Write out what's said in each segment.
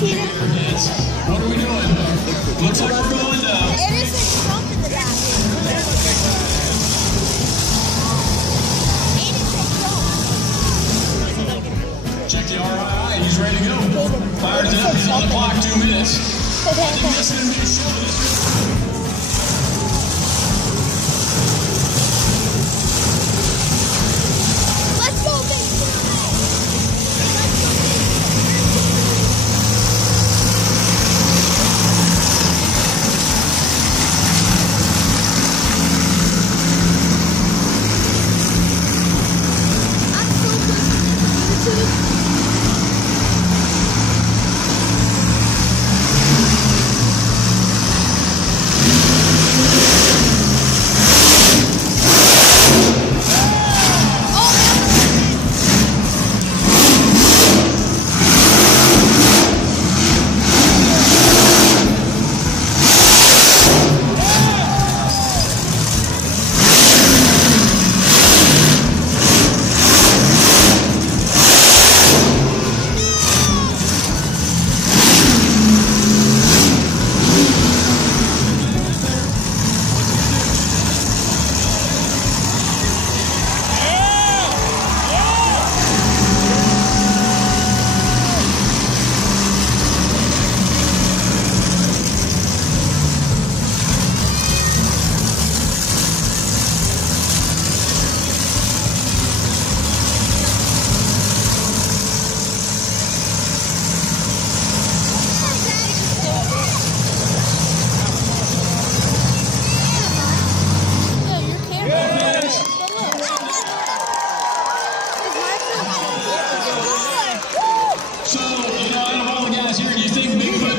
What are we doing? Looks like we're going down. It is a Trump in the back. Check the RII. He's ready to go. Fires it up. He's on the clock. 2 minutes. I think this is going to be a show this week.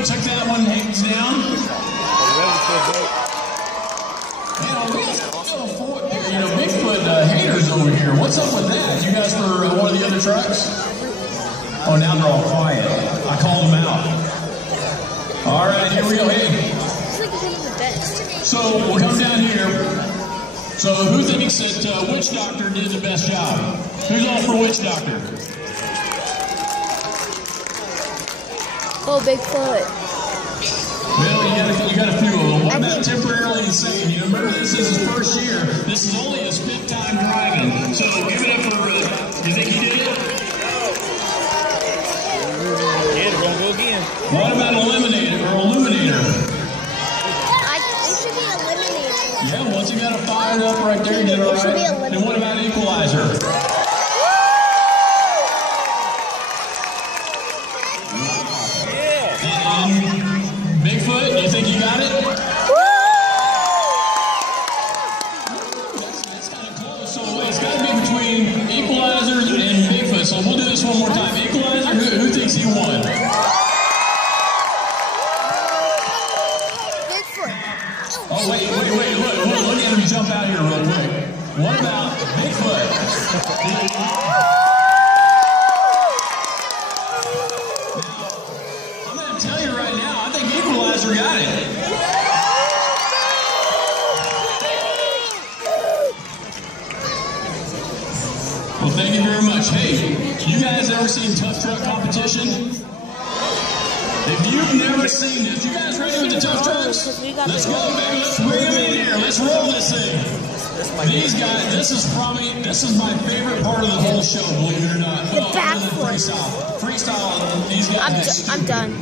Took that one hands down. Bigfoot haters over here. What's up with that? You guys for one of the other trucks? Oh, now they're all quiet. I called them out. All right, here we go. Hey. So we'll come down here. So who thinks that Witch Doctor did the best job? Who's all for Witch Doctor? Oh, Bigfoot. Well, you got a few of them. What about temporarily insane? You remember this is his first year. This is only his 5th time driving. So give it up for you think he did it? Yeah, we're gonna go again. What about Eliminator? It should be Eliminator. Yeah, once you got it fired up right there, you did all right. Then what about Equalizer? Bigfoot, you think you got it? That's kind of close. So it's got to be between Equalizer and Bigfoot. So we'll do this one more time. Equalizer, who thinks he won? Bigfoot. Oh, wait. Look at him jump out here real quick. What about Bigfoot? I'm going to tell you right now, I think Equalizer got it. Well, thank you very much. Hey, you guys ever seen Tough Truck competition? If you've never seen this, you guys ready with the Tough Trucks? Let's go, baby. Let's bring them in here. Let's roll this thing. These guys, this is my favorite part of the whole show, believe it or not. The backflip. Freestyle. These guys. I'm done.